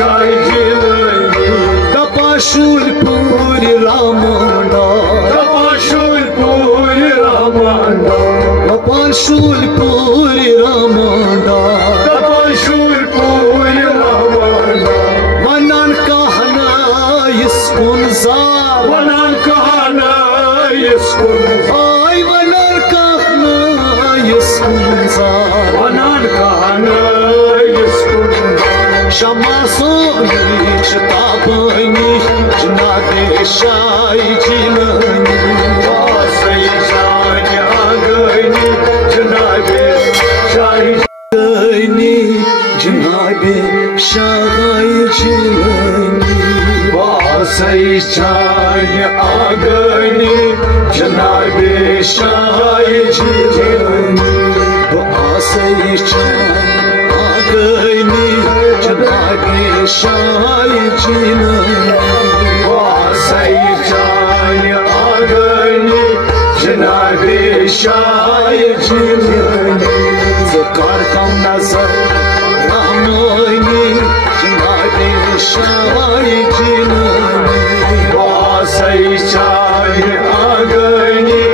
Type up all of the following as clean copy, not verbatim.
Shai Jilani, Tapashul Puri Ramanda, Tapashul Puri Ramanda, Tapashul Puri Ramanda, Tapashul Puri Ramanda, Vanan Kahana Yiskun Zar, Vanan Kahana Yiskun, Ay Vanan Kahana Yiskun Zar, Vanan Kahana Yiskun, Shama Soni Chitabani, Jnade Shai Jilani, Vasai Shai Agani, Janabe Shai Jnabe Shai Jilani, Vasai Shai Agani, Janabe Shai Jilani, Vasai Shai Agani, Jnabe Shai Jilani, Vasai Shai Agani, Janabe Shai Jilani, Zakar Kam Nazar Ramani, Jnabe Shai Jilani, Vasai Shai Agani,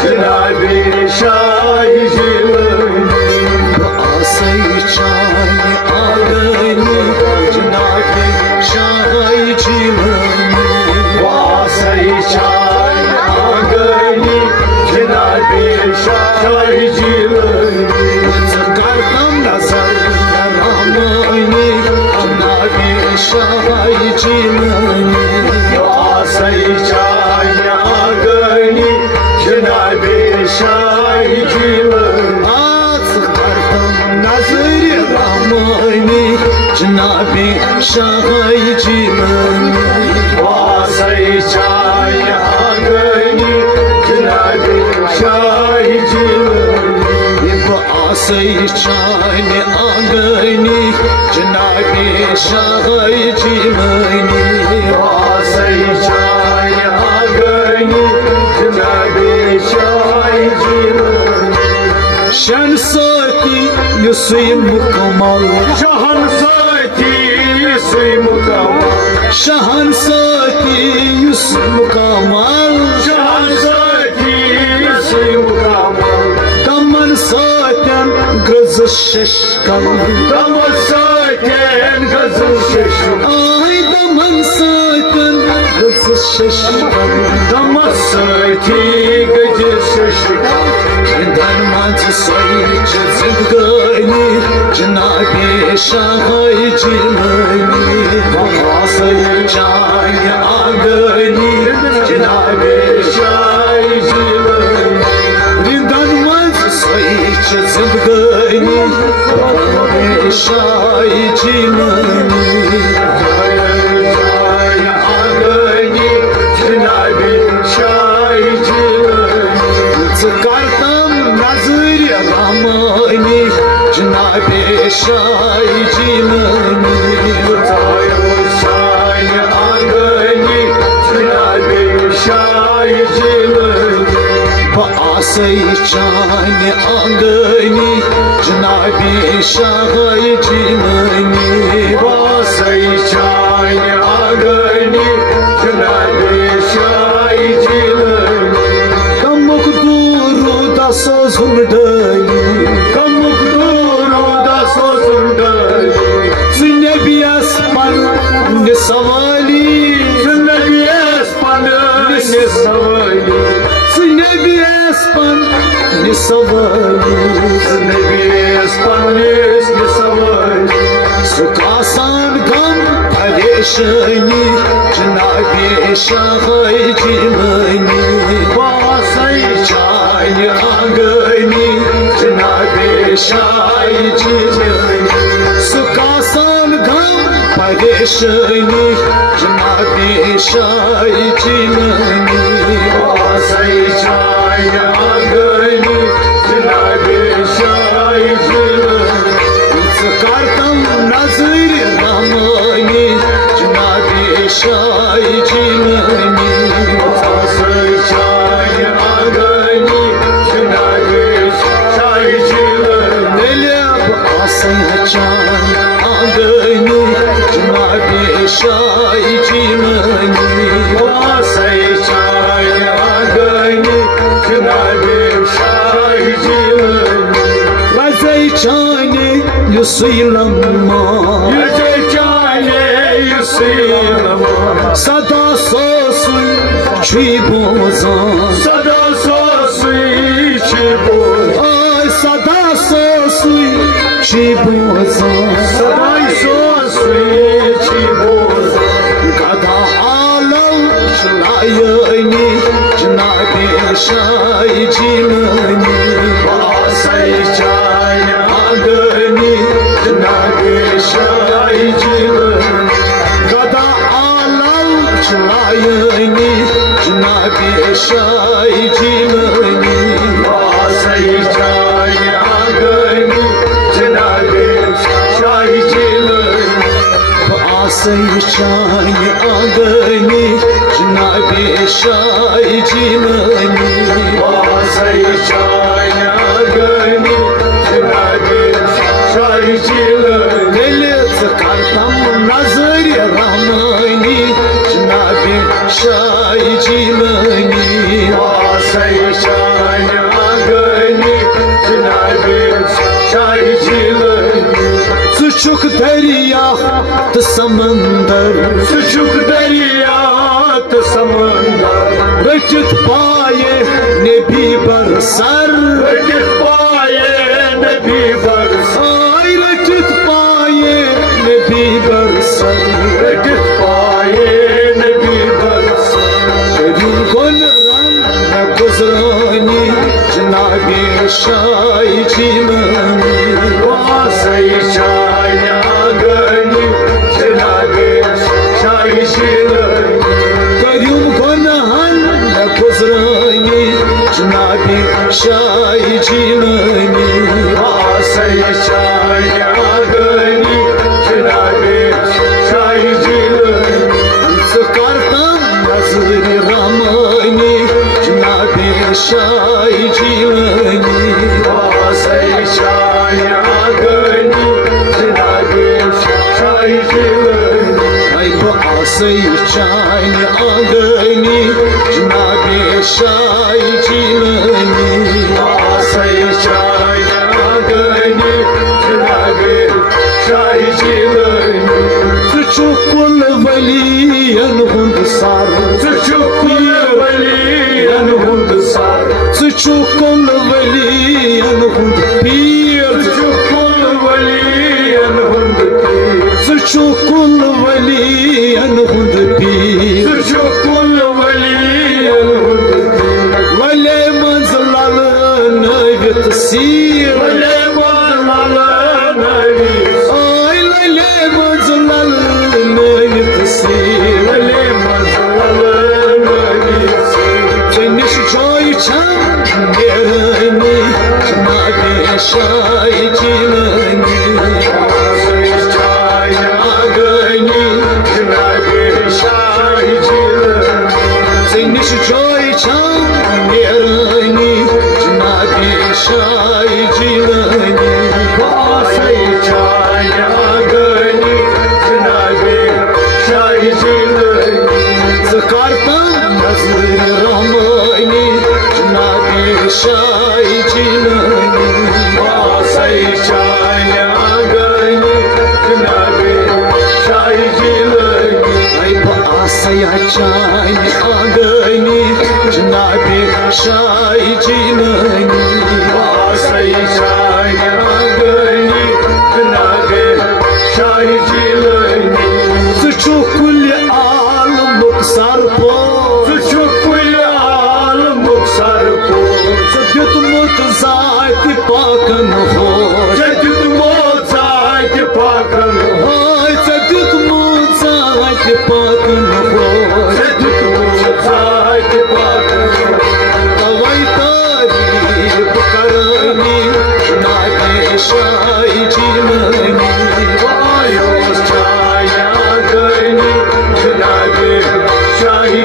Janabe Shai Jilani, Vasai Shai Agani, Jnabe Shai Jilani, Vasai Shai Agani, Janabe Shai Jilani, Zakar Kam Nazar Ramani, Jnabe Shai Jilani, Vasai Shai Agani, Janabe Shai Jilani, Zakar Kam Nazar Ramani, Jnabe Shai Jilani, Vasai Shai Agani, Janabe Shai Jilani, Vasai Shai Agani, Jnabe Shai Jilani, Vasai Shai Agani, Janabe Shai Jilani, Shan Sati Yusui Mukamal, Shahan Sati Yusui Mukamal, Shahan Sati Yusui Mukamal, Shahan Sati Yusui Mukamal, Daman Satan Graz Sheshkal, Damat Saten Gazıl Şeşim, Ay Daman Satan Graz Sheshkal, Damat Sati Gazıl Şeşim, Darman Sayıç Zindgani, Jnabe Shai Jilani, Vasai Shai Agani, Jnabe Shai Jilani, Darman Sayıç Zindgani, Jnabe Shai Jilani, Shai Agani, Janabe Shai Jilani, Zakar Kam Nazar Ramani, Jnabe Shai Jilani, Shai Agani, Janabe Shai Jilani, Vasai Shai Agani, Jnabe Shai Jilani, Vasai Shai Agani, Janabe Shai Jilani, Kamuk Duru Da Sozundani, Kamuk Duru Da Sozundani, Zinebi Aspan Nisavali, Zınnebi Espanı Nisavali, Zinebi Aspan Nisavali, Zınnebi Espanı Nisavali, Sukasan Gam Pareshani, Jnabe Shai Jilani, Vasai Shai Agani, Jnabe Shai Jilani, Sukasan Gam Pareshani, Jnabe Shai Jilani, Vasai Shai Agani, Janabe Shai Jilani, Zakar Kam Nazar Ramani, Jnabe Shai Jilani, Vasai Shai Agani, Janabe Shai Jilani, Nelab Asay Chan Agani, Jnabe शाही जीवनी वासई चाय आगनी जनाबे शाही जीवनी रज़ई चाने युसीलम्मा रज़ई चाने युसीलम्मा सदा सोसुई छी बोज़ान सदा सोसुई छी बोज़ान सदा सोसुई छी बोज़ान सदा सोसुई छी बोज़ान गदा आलो चलायनी जनाबे शाही जीवनी वासई चाय आगनी जनाबे शाही जीवनी गदा आलो चलायनी जनाबे शाही जीवनी वासई चाय आगनी जनाबे शाही जीवनी वासई चाय आगनी जनाबे शाही जीवनी वासई चाय आगनी जनाबे शाही जीवनी दिलत करतम नजर रहमानी जनाबे शाही जीवनी वासई चाय आगनी जनाबे शाही जीवनी सुचुक दरिया तो समंदर सुचुक दरिया तो समंदर रचित पाए नबी बरसर रचित पाए नबी बरसर रचित पाए नबी बरसर रचित पाए नबी बरसर गुन रंग गुजरानी जनाबे शाही जीवनी वासई चाय आगनी जनाबे शाही जीवनी करियुम गुनहन गुजरानी जनाबे शाही जीवनी वासई चाय आगनी जनाबे शाही जीवनी करतम नजर रामानी जनाबे शाही जीवनी वासई चाय आगनी जनाबे शाही जीवनी आसई चाय आगनी जनाबे शाही जीवनी वासई चाय आगनी जनाबे शाही जीवनी चुकुल वलियन हुंद सर चुकुल वलियन हुंद सर चुकुल वलियन हुंद पीर चुकुल वलियन हुंद पीर चुकुल वलियन हुंद पीर चुकुल वलियन हुंद पीर वले मंजलल नवित सीर वले मंजलल नवित वले मंजलल नवित सीर वले मंजलल नवित सीर चनिश जोई छम मेरनी जनाबे शाही जीवनी वासई चाय आगनी जनाबे शाही जीवनी चनिश जोई छम मेरनी जनाबे शाही जीवनी वासई चाय आगनी जनाबे शाही जीवनी करतम नजर रहमानी जनाबे शाही जीवनी वासई चाय आगनी जनाबे शाही जीवनी आसई चाय आगनी जनाबे शाही जीवनी वासई चाय आगनी जनाबे शाही जीवनी चुकुल आलम सर पो चुकुल आलम सर को दितमुत जात पाकन हो दितमुत जात पाकन हो दितमुत जात पाकन हो दितमुत जात पाकन तवै तारीफ करनी जनाबे शाही जीवनी वायो चाय आगनी जनाबे शाही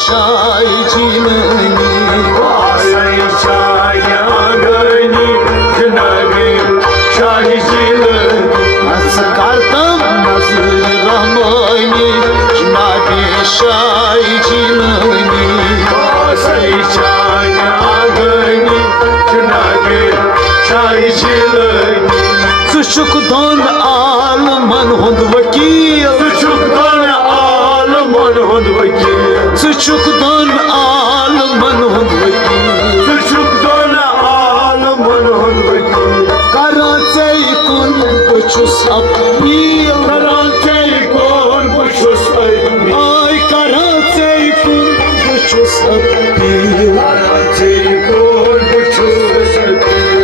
शाही जीलनी वासई शाह गनी जनाबे शाही जीलनी अस करतम नजर रहमानी जनाबे शाही जीलनी वासई शाह गनी जनाबे शाही जीलनी सुशुक दोन आलमन हुंद वकील सुचुकन आलमन हुंद वकील सुशुक दोन आलमन हुंद वकील सुचुकन आलमन हुंद वकील कराचे कुन बचुस अपील कराचे कोन बुशुस अपील आई कराचे कुन बचुस अपील कराचे कोन बुशुस अपील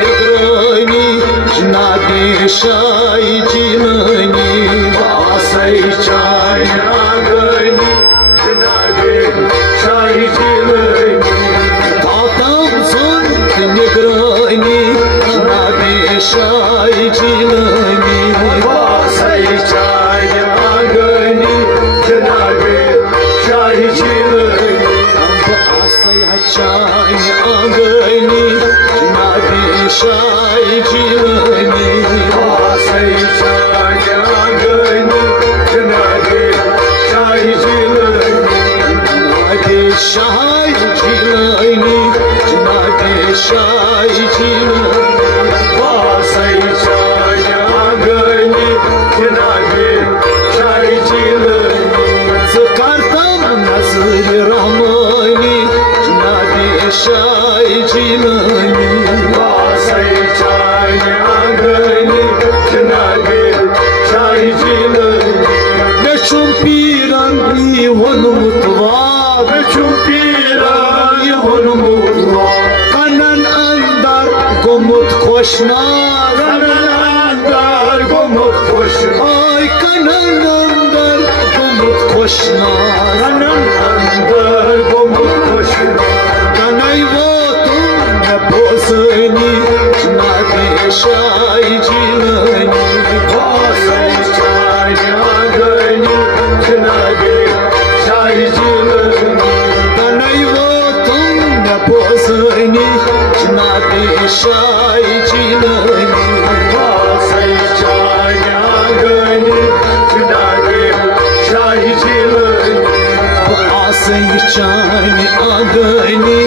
निगरानी जनाबे शाही जीलनी वासई शाह गनी जनाबे शाही जीलनी तातम सुन निगरानी जनाबे शाही जीलनी वासई शाह गनी जनाबे शाही जीलनी आसई हचाई आंगनी जनाबे शाही जीलनी वासई शाह गनी जनाबे शाही जीलनी जनाबे शाही जीलनी जनाबे शाही जीलनी वासई शाह गनी जनाबे शाही जीलनी करतम नजर रहमानी जनाबे शाही जीलनी वासई शाह गनी जनाबे शाही जीलनी बेचुम पीरन वोनमुत वाद बेचुम पीरान वोनमुत वाद कनन अंदर गोमुत खोशनाद कनन अंदर गोमुत खुशनाद आई कनन अंदर गोमुत खोशनाद कनन अंदर गोमुत खुशनाद कनई वो तुम बोसनी जनाबे शाही जीलनी वासई शाह गनी जनाबे शाही जीलनी कनई वो तुम बोसनी जनाबे शाही जीलनी वासई शाह गनी जनाबे शाही जीलनी आसई चान आंगनी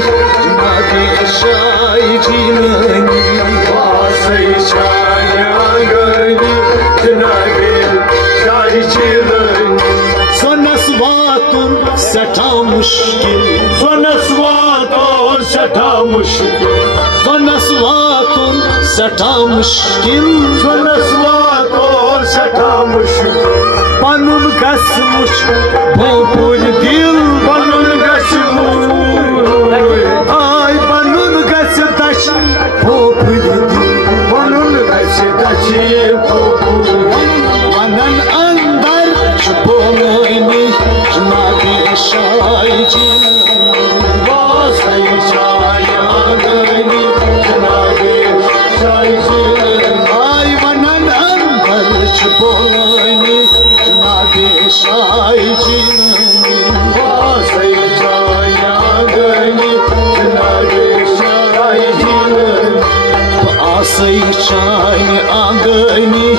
जनाबे शाही जीलनी वासई शाह गनी जनाबे शाही जीलनी सनस वातुन सठा मुश्किल फनस वातों सठा मुश्किल सनस वातुन सठा मुश्किल फनस वातों सठा मुश्किल पनुन गस मुश भोपुल दिल बनून गशमूर आई पनुन गस दश भोपुल दिल बनून गश दशी वनन अंदर बोलनी जनाबे शाही जीलनी वासई शाह गनी जनाबे शाही जीलनी आई वनन अंदर बोलनी जनाबे शाही जीलनी वासई शाह गनी जनाबे शाही जीलनी आसई चाय आंगनी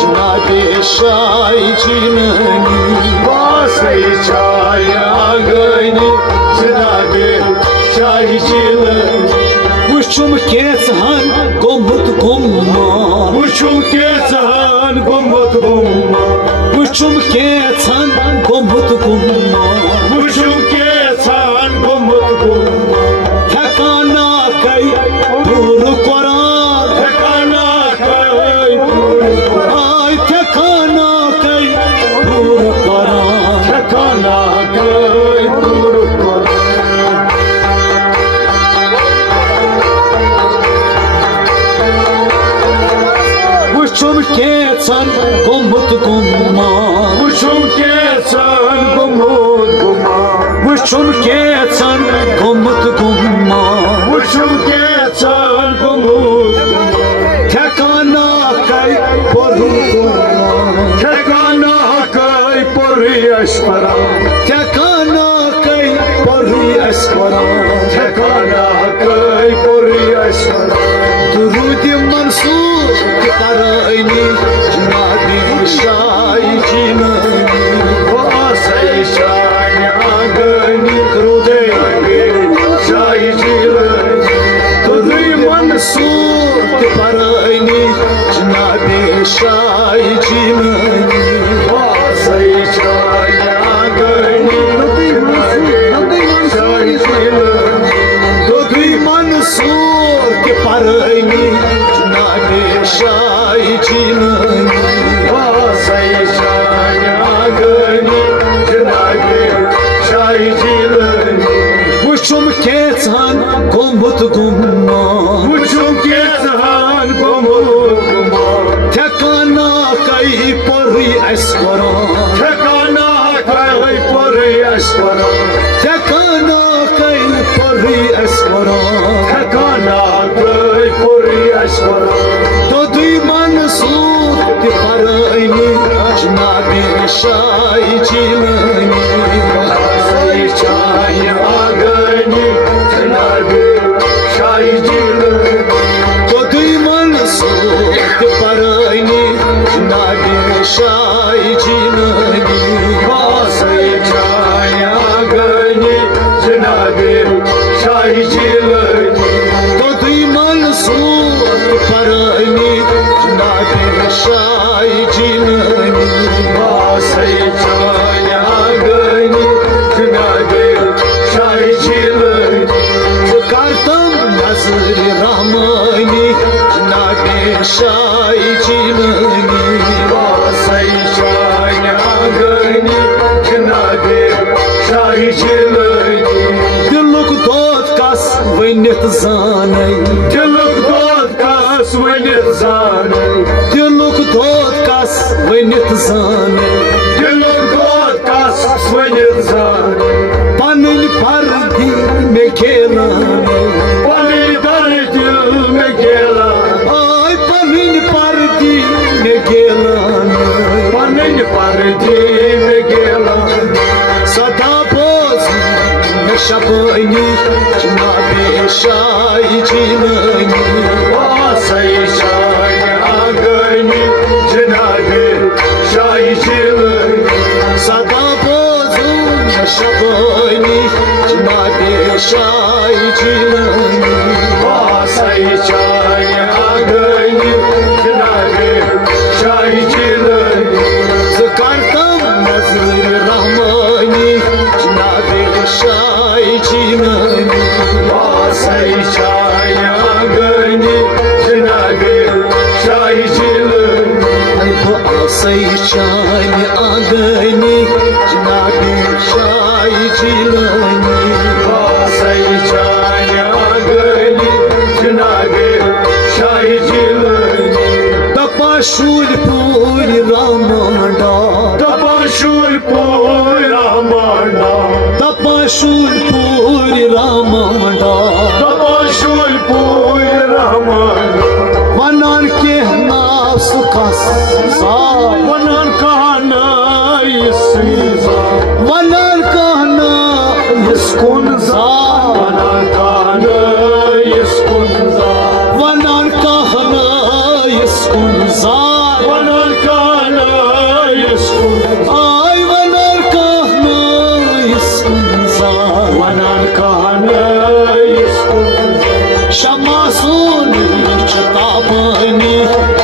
जनाबे शाही जीलनी वासई शाह गनी जनाबे शाही जीलनी वुचुम केसहन गोमुत गुम्मान वुचुम केसहन गोमुत गुम्मान वुचुम केसहन गोमुत गुम्मान वुचुम केसहन गोमुत गुम्मान ठकाना कई पूर कुरान ठिकाना कई आई ठकाना कई पूर कुरान ठिकाना कई दूर कर वुचुम केसन गोमुत गुम्मान वुचुम केसहन गोमुत गुम्मान वुचुम केसन गोमुत गुम्मान वुचुम केसहन गोमुत ठकाना कई पूर कुरान ठिकाना कई पुरी अशपरा शाही जीलनी वासई चाया गनी शाही जीलनी दोधुई मंसूर के परनी जनाबे शाही जीलनी वासई चाया गनी जनाबे शाही जीलनी वुचुम केचान गोमुत गुमान वुचुम केचान गोमुत गुमान ठेकाना कई परी अस्करान ठेकाना कई परी अस्करान ठेकाना कई परी अस्करान ठेकाना कई परी अस्करान दोधुई मंसूर के परनी जनाबे शाही जीलनी वासई चाया गनी जनाबे शाही जीलनी दोधुई मंसूर के परनी जनाबे शाही जीलनी वासई चाया गनी जनाबे शाही जीलनी दोधुई मंसूर के परनी जनाबे शाही जीलनी वासई चाया गनी जनाबे शाही जीलनी करतम नजर रहमानी जनाबे शाही जीलनी वासई चाया गनी जनाबे शाही जीलनी दिलुक दोद कस वनित जानै दिलुक दोद कस वनित जानै दिलुक दोद कस वनित जानै दिलुक दोद कस वनित जानै पनन परदी में खेलानै पनी दर दिल में गेला आय पनन परदी में खेलानै पनन परदी में गेला सदा बोझ में शबनी जनाबे शाही जीलनी वासई चाया गनी जनाबे शाही जीलनी सदा बोझ में शबनी जनाबे शाही जीलनी वासई चाया गनी जनाबे शाही जीलनी करतम नजर रहमानी जनाबे शाही जीलनी वासई चाया गनी जनाबे शाही जीलनी आसई शान आगनी जनाबे शाही जीलनी वासई चाया गनी जनाबे शाही जीलनी तपाशूल पूरी रामाडा तपाशूल पूरा मांडा तपाशूल पूरी रामाडा तपाशूल पूरा मांडा वनान के नाव सुखस वनन कहना इसमीजा वनान कहना इसकुन जा वनन कहना इसकुन जा वनान कहना इसकुन जार वनन कहना इसकुन आय वनान कहना इसकुन जार वनन कहना इसकुन शमा सोनी चताबनी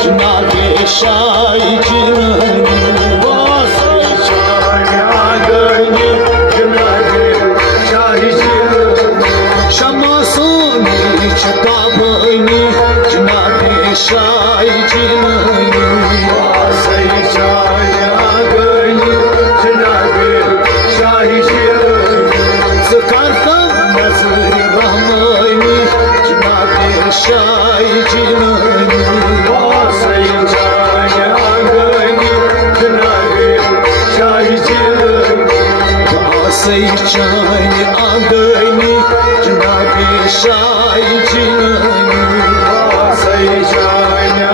जनाबे शाही जीलनी वासई चाया गनी जनाबे शाही जीलनी शमा सोनी चताबनी जनाबे शाही जीलनी वासई चाया गनी जनाबे शाही जीलनी करतम नजर रहमानी जनाबे शाही जीलनी वासई चाया गनी जनाबे शाही जीलनी आसई चान आगनी जनाबे शाही जीलनी वासई चाया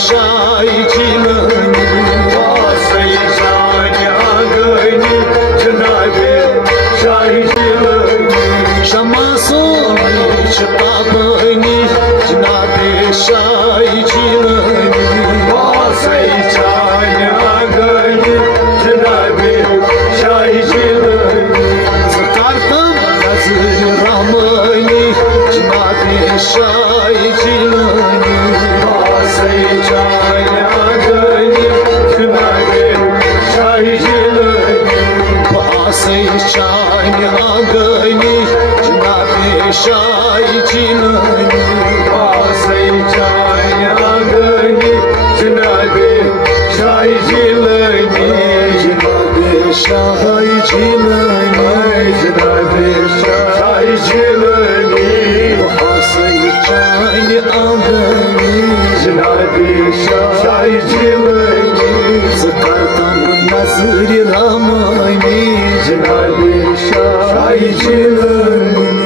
शाही जिलनी वासई शान आगनी जनाबे शाही जिलनी शमा सोनी शताबनी जनाबे शाही जिलनी वासई शान आगनी जनाबे शाही जिलनी करतम नजर रहमानी जनाबे शाही जिलनी वासई शान आगनी जनाबे शाही जिलनी वासई शान आगनी जनाबे शाही जिलनी वासई शान आगनी जनाबे शाही जिलनी जनाबे शाही जिलनी जनाबे शाही जिलनी वासई शान आगनी जनाबे शाही जिलनी करतम नजर रहमानी जनाबे शाही जिलनी